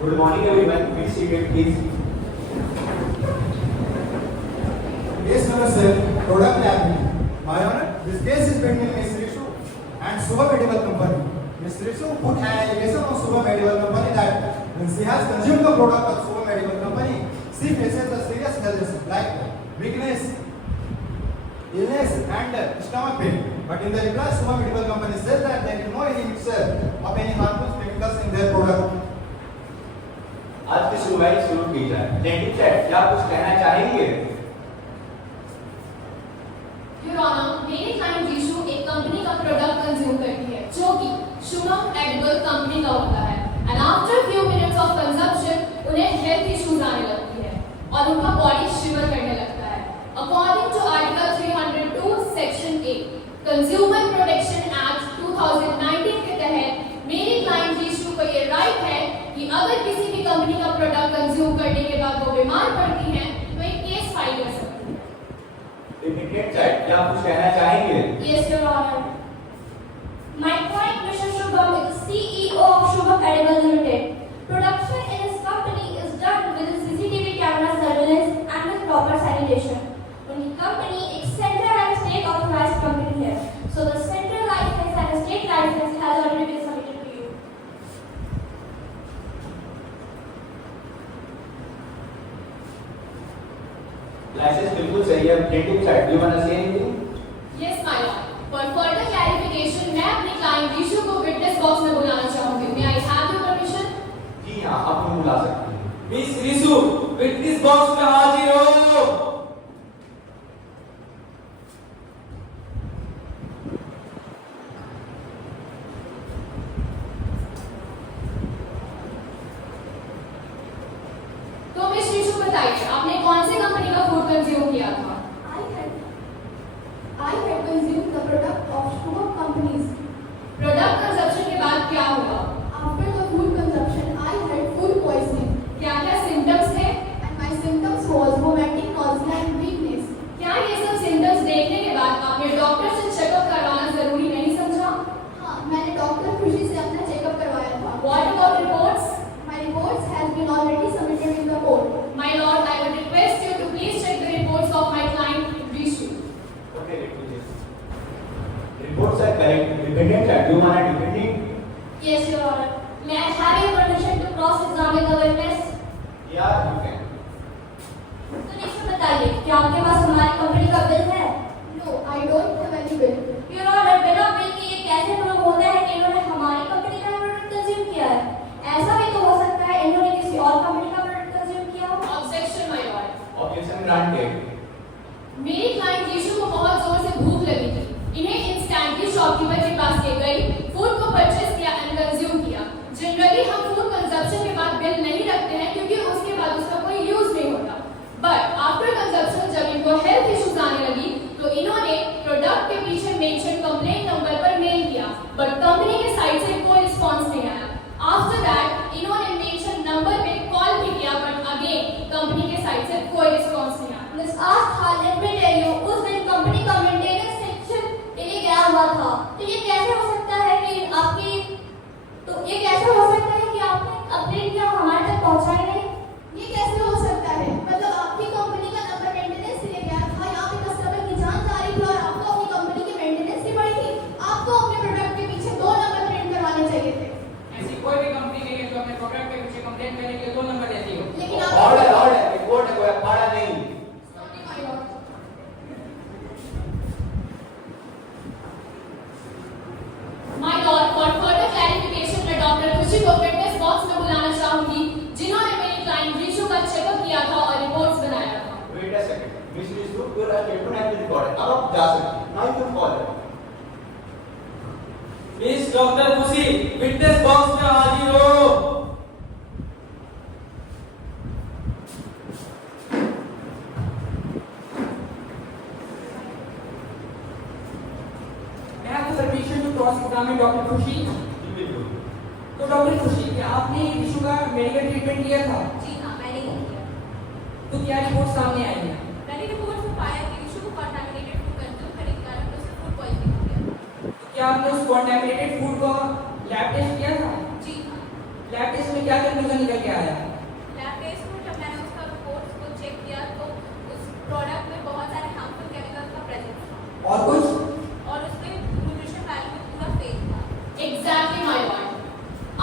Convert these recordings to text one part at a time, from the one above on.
Good morning, everyone. Please sit and please. Case number 7, product liability. My honor, this case is pending Ms. Rishu and Suba Medical Company. Ms. Rishu put an allegation on Suba Medical Company that when she has consumed the product of Suba Medical Company, she faces a serious health issues like weakness, illness, and stomach pain. But in the reply, Suba Medical Company says that there is no any mixture of any harmful chemicals in their product. आज की सुनवाई शुरू की जाए। Plaintiff side, क्या आप कुछ कहना चाहेंगे? Your Honor, मेरी क्लाइंट रीशु एक कंपनी का प्रोडक्ट कंज्यूम करती है जो कि शुभम एडिबल कंपनी का होता है and after few minutes of consumption उन्हें हेल्थ इश्यूज आने लगती है और उनका बॉडी शिवर करने लगता है। According to article 302 section 8 consumer protection act 2019 के तहत मेरी क्लाइंट रीशु को ये राइट है कि अगर किसी भी कंपनी का प्रोडक्ट कंज्यूम करने के बाद वो बीमार पड़ती है तो एक केस फाइल कर सकती है। प्लेंटिफ साइड, क्या आप कुछ कहना चाहेंगे? Yes, Your Honor. My client, Mr. Shubham, is the CEO of Shubham Edible Limited. Production in his company is done with CCTV camera surveillance and with proper sanitation. Only company is central and state authorized company here. So the central license and the state license has already been submitted to you. Licence बिल्कुल सही है। Plaintiff side, do you want to say anything? Yes, my lord. For further clarification, मैं अपनी client Rishu को witness box में बुलाना चाहूंगी। May I have your permission? जी हाँ, आप हमें बुला सकते हैं। मिस रिशु, विटनेस बॉक्स में हाजिर हो। तो मिस रीशु बताइए, आपने कौन से कंपनी का फूड कंज्यूम किया था? I had consumed the product of Shubham companies. Product consumption के बाद क्या हुआ? After the food consumption, I had food poisoning. क्या क्या सिम्टम्स थे? And my symptoms was vomiting, nausea and weakness. क्या ये सब सिम्टम्स देखने के बाद आपने डॉक्टर से चेकअप करवाना जरूरी नहीं समझा? हाँ, मैंने डॉक्टर खुशी से अपना चेकअप करवाया था। What about reports? My reports has been already submitted in the court. My lord, I would request you to please check the reports of my client Rishu. Okay, let me check. Reports are correct. Dependent side, do you want to depending? Yes, Your Honor. May I have your permission to cross-examine the witness? या you can. तो निश्चय बताइए, क्या आपके पास हमारी company का bill है? No, I don't have any bill. Your Honor, बिना बिल के ये कैसे प्रूव होता है कि इन्होंने हमारी कंपनी का प्रोडक्ट कंज्यूम किया है? ऐसा भी तो हो सकता है इन्होंने किसी और कंपनी का प्रोडक्ट कंज्यूम किया हो। Objection, my lord. Objection granted. मेरी क्लाइंट रीशु को बहुत जोर से भूख लगी थी। इन्हें इंस्टेंटली शॉपकीपर के पास ले गई, फूड को परचेस किया एंड कंज्यूम किया। जनरली हम फूड कंजप्शन के बाद बिल नहीं रखते हैं क्योंकि उसके बाद उसका कोई यूज नहीं होता। बट आफ्टर कंजप्शन जब इनको हेल्थ इश्यूज आने लगी तो इन्होंने प्रोडक्ट के पीछे मेंशन कंप्लेंट नंबर पर मेल किया, बट कंपनी के साइड से कोई रिस्पांस नहीं आया। आफ्टर दैट इन्होंने मेंशन नंबर पे कॉल भी किया, बट अगेन कंपनी के साइड से कोई रिस्पांस नहीं आया। Miss Astha, let me tell you, उस दिन कंपनी का मेंटेनेंस सेक्शन के लिए गया हुआ था। तो ये कैसे हो सकता है कि आपकी अपडेट क्या हमारे तक पहुंचाई नहीं? ये कैसे हो सकता है? मतलब आपकी कंपनी का नंबर मेंटेनेंस के लिए गया था, यहाँ पे कस्टमर की जानकारी थी और आपको अपनी कंपनी की मेंटेनेंस की पड़ी थी। आपको अपने प्रोडक्ट के पीछे 2 नंबर प्रिंट करवाने चाहिए थे। ऐसी कोई भी कंपनी नहीं है जो अपने प्रोडक्ट के पीछे कंप्लेंट करने के लिए 2 नंबर देती हो। लेकिन आप ऑर्डर रिपोर्ट है, कोई अखाड़ा नहीं। Sorry, my lord. My lord, for further clarification, मैं डॉक्टर खुशी को फिटनेस बॉक्स में बुलाना चाहूंगी, जिन्होंने मेरी क्लाइंट रीशु का चेकअप किया था और रिपोर्ट्स बनाया था। Wait a second. Miss Rishu, your statement has been recorded. अब आप जा सकते हैं। Now you can call him. Miss doctor Khushi, witness box में हाजिर हो। May I have the permission to cross-examine Dr. खुशी? जी बिल्कुल। तो डॉक्टर खुशी, क्या आपने रिशु का मेडिकल ट्रीटमेंट किया था? जी हाँ, मैंने ही किया। तो क्या रिपोर्ट सामने आई है? मैंने रिपोर्ट में पाया कि रीशु को कंटामिनेटेड फूड कंज्यूम करने के कारण उसे फूड पॉइजनिंग हो गया। तो क्या आपने उस कंटामिनेटेड फूड को लैब टेस्ट किया था? जी हाँ। लैब टेस्ट में क्या कंक्लूजन निकल के आया? लैब टेस्ट में जब मैंने उसका रिपोर्ट को चेक किया तो उस प्रोडक्ट में बहुत सारे हार्मफुल केमिकल्स का प्रेजेंस था और कुछ? और उसके न्यूट्रिशन वैल्यू में पूरा फेल था। Exactly my point.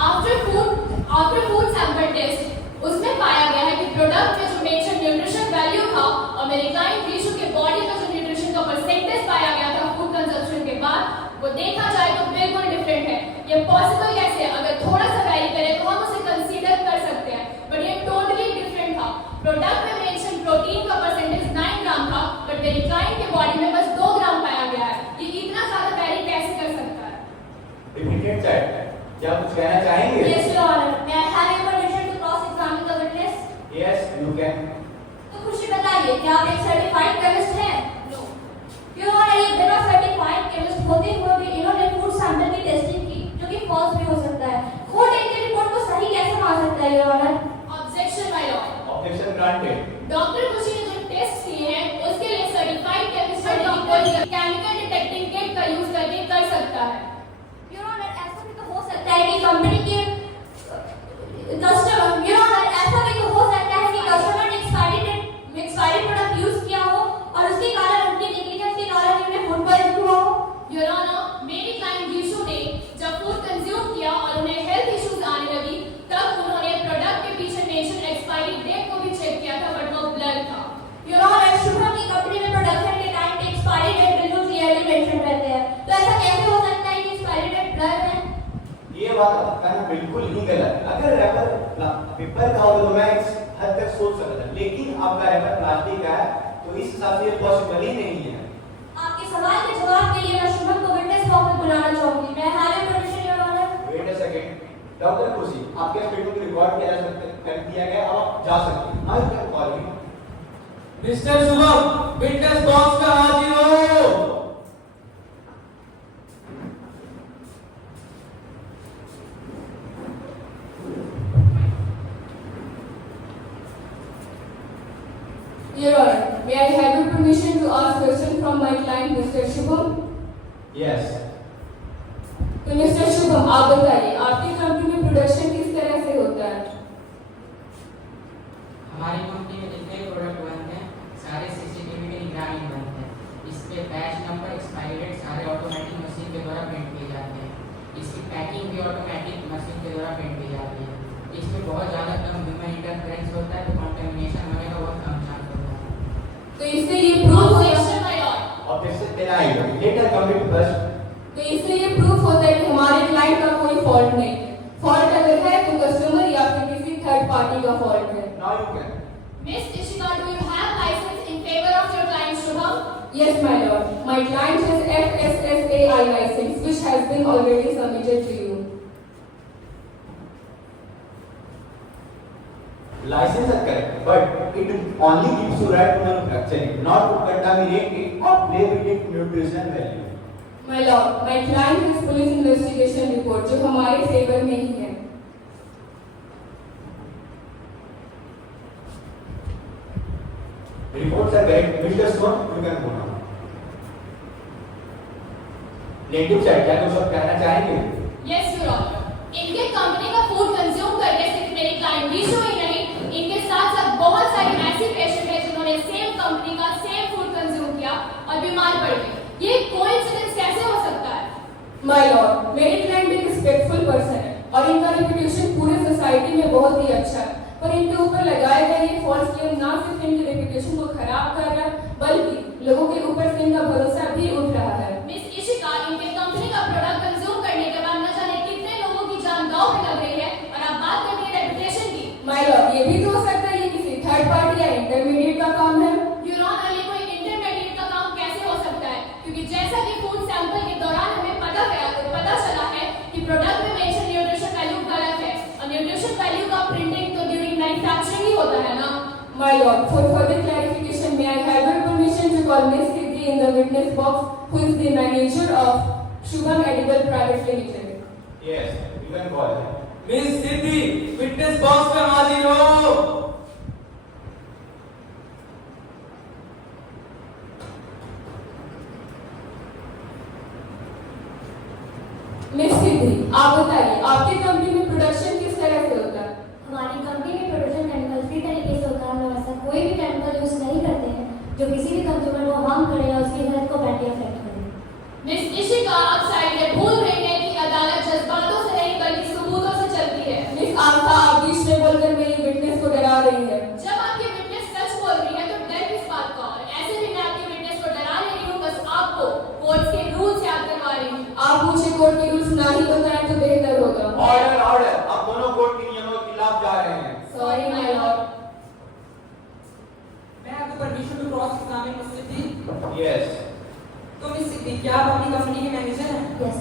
After food sample test, उसमें पाया गया है कि प्रोडक्ट में जो मेंशन न्यूट्रिशन वैल्यू था और मेरे क्लाइंट टिश्यू के बॉडी में जो न्यूट्रिशन का परसेंटेज पाया गया था फूड कंजम्पशन के बाद, वो देखा जाए तो बिल्कुल डिफरेंट है। ये पॉसिबल कैसे है? अगर थोड़ा सा वैरी करे तो हम उसे कंसीडर कर सकते हैं, बट ये टोटली डिफरेंट था। प्रोडक्ट में मेंशन प्रोटीन का परसेंटेज 9 ग्राम था, बट मेरी क्लाइंट के बॉडी में बस 2 ग्राम पाया गया है। ये इतना ज्यादा वैरी कैसे कर सकता है? Repeated chat. क्या कुछ कहना चाहेंगे? Yes, Your Honor. May I have your permission to cross-examine the witness? Yes, you can. तो खुशी बताइए, क्या आप एक सर्टिफाइड केमिस्ट हैं? नो, Your Honor, ये बिना सर्टिफाइड केमिस्ट होते हुए भी इन्होंने फूड सैंपल की टेस्टिंग की, जो कि फॉल्स भी हो सकता है। कोर्ट इनकी रिपोर्ट को सही कैसे मान सकता है, Your Honor? Objection my lord. Objection granted. Doctor खुशी ने जो टेस्ट किए हैं उसके लिए certified chemist chemical detecting kit का यूज करके कर सकता है। Your Honor, ऐसा भी तो हो सकता है कि कंपनी के कस्टमर, Your Honor, ऐसा भी तो हो सकता है कि कस्टमर ने एक्सपायरी प्रोडक्ट यूज किया हो और उसके कारण उनकी नेग्लिजेंस के कारण उन्हें फूड पॉइजन हुआ हो। योर ऑनर, मेरी क्लाइंट यीशु ने जब फूड कंज्यूम किया और उन्हें हेल्थ इश्यूज आने लगी, तब उन्होंने प्रोडक्ट के पीछे मेंशन एक्सपायरी डेट को भी चेक किया था, बट वो ब्लर था। Your Honor, शुभम की कंपनी में प्रोडक्शन के टाइम पे एक्सपायरी डेट बिल्कुल क्लियरली मेंशन रहते हैं, तो ऐसा कैसे हो सकता है कि एक्सपायरी डेट ब्लर है? ये बात आपका कहना बिल्कुल ही गलत है। अगर रैपर पेपर का होगा तो मैं इस हद तक सोच सकता था, लेकिन आपका रैपर प्लास्टिक का है तो इस हिसाब से ये पॉसिबल ही नहीं है। आपके सवाल के जवाब के लिए मैं शुभम को विटनेस बॉक्स में बुलाना चाहूंगी। मैं have your permission, your honour. Wait a second. Doctor Khushi, आपके स्टेटमेंट को रिकॉर्ड किया जा सकता कर दिया गया, अब आप जा सकते हैं। Now you can call me. Mister Shubham, witness box में हाजिर हो। Your Honor, may I have your permission to ask question from my client, Mr. Shubham? Yes. तो मिस्टर शुभम, आप बताइए आपकी कंपनी में प्रोडक्शन किस तरह से होता है? हमारी कंपनी में जितने प्रोडक्ट बनते हैं सारे सीसीटीवी की निगरानी में बनते हैं। इस पे बैच नंबर, एक्सपायरी डेट सारे ऑटोमेटिक मशीन के द्वारा प्रिंट किए जाते हैं। इसकी पैकिंग भी ऑटोमेटिक मशीन के द्वारा प्रिंट की जाती है। इसमें बहुत ज़्यादा कम ह्यूमन इंटरफेरेंस होता है, तो कंटेमिनेशन होने का बहुत कम चांस होता है। तो इससे ये प्रूफ होता Objection my lord. Objection denied. Let us complete first. तो इससे ये प्रूफ होता है कि हमारे क्लाइंट का कोई फॉल्ट नहीं है। फॉल्ट अगर है तो कस्टमर या फिर किसी थर्ड पार्टी का फॉल्ट है। Now you can. Miss Ishika, do you have license in favor of your client Shubham? Yes, my lord. My client has FSSAI license, which has been already submitted to you. License is correct, but it only gives you right to manufacture it, not to contaminate it or play with its nutritional value. My lord, my client has police investigation report, जो हमारे favour में ही है। Reports are correct. Mr. Swan, you can go now. Native side, क्या कुछ और कहना चाहेंगे? Yes, your honor. इनके कंपनी का फूड कंज्यूम करके सिर्फ मेरी क्लाइंट यीशु ही नहीं, इनके साथ साथ बहुत सारे ऐसे पेशेंट हैं जिन्होंने सेम कंपनी का सेम फूड कंज्यूम किया और बीमार पड़ गए। ये कोइंसिडेंस कैसे हो सकता है? My lord, मेरे क्लाइंट एक रिस्पेक्टफुल पर्सन है और इनका रेपुटेशन पूरे सोसाइटी में बहुत ही अच्छा है, पर इनके ऊपर लगाए गए ये फॉल्स क्लेम ना सिर्फ इनकी रेपुटेशन को खराब कर रहा है, बल्कि लोगों के ऊपर से इनका भरोसा भी उठ रहा है। मिस इशिका, इनके कंपनी का प्रोडक्ट कंज्यूम करने के बाद न जाने कितने लोगों की जान दांव पे लग रही है और आप बात करते हैं रेपुटेशन की। My lord, ये भी तो हो सकता है ये किसी थर्ड पार्टी या इंटरमीडिएट का काम है। Your Honor, ये कोई इंटरमीडिएट का काम कैसे हो सकता है? क्योंकि जैसा कि फूड सैंपल के दौरान हमें पता चला है कि प्रोडक्ट में मेंशन न्यूट्रिशन वैल्यू गलत है और न्यूट्रिशन वैल्यू का प्रिंटिंग तो ड्यूरिंग मैन्युफैक्चरिंग ही होता है ना। My lord, for further clarification, may I have your permission to call Miss Siddhi in the witness box, who is the manager of Shubham Edible Private Limited. Yes, you can call her. Miss Siddhi, witness box में हाजिर हो। Miss सिद्धि, आप बताइए आपकी company में production किस तरह से होता है? हमारी रही है। जब आपकी विटनेस सच बोल रही है तो डर किस बात का? और ऐसे भी मैं आपकी विटनेस को डरा नहीं रही हूँ, बस आपको कोर्ट के रूल्स याद करवा रही हूँ। आप मुझे कोर्ट के रूल्स ना ही बताएं तो बेहतर होगा। ऑर्डर ऑर्डर, आप दोनों कोर्ट के नियमों के खिलाफ जा रहे हैं। Sorry my lord. मैं आपको permission to cross examine miss Siddhi. Yes. तो मिस सिद्धि, क्या आप अपनी कंपनी के मैनेजर हैं? Yes.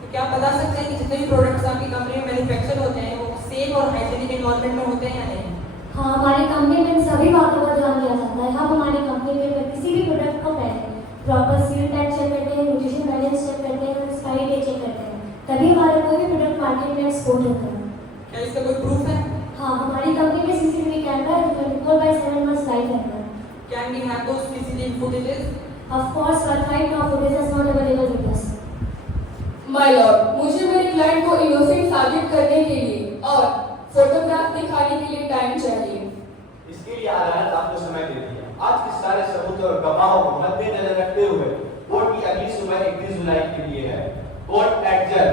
तो क्या आप बता सकते हैं कि जितने भी प्रोडक्ट्स आपकी कंपनी में मैन्युफैक्चर होते हैं वो सेफ और हाइजीनिक एनवायरनमेंट में होते हैं या नहीं? हाँ, हमारी कंपनी में सभी बातों का ध्यान दिया जाता है। हम हमारी कंपनी में किसी भी प्रोडक्ट को पहले प्रॉपर सील टैग चेक करते हैं, न्यूट्रिशन बैलेंस चेक करते हैं, एक्सपायरी डेट चेक करते हैं, तभी हमारा कोई भी प्रोडक्ट मार्केट में एक्सपोर्ट होता है। क्या इसका कोई प्रूफ है? हाँ, हमारी कंपनी में सीसीटीवी कैमरा 24/7 मस्ट लाइव रहता है। Can we have those CCTV footages? Of course, but right now footage is not available with us. My Lord, मुझे मेरे क्लाइंट को इनोसेंट साबित करने के लिए और फोटोग्राफ दिखाने के लिए टाइम चाहिए। इसके लिए अदालत आपको समय देती है। आज के सारे सबूत और गवाहों को मद्देनजर रखते हुए कोर्ट की अगली सुनवाई 31 जुलाई के लिए है। Court adjourn.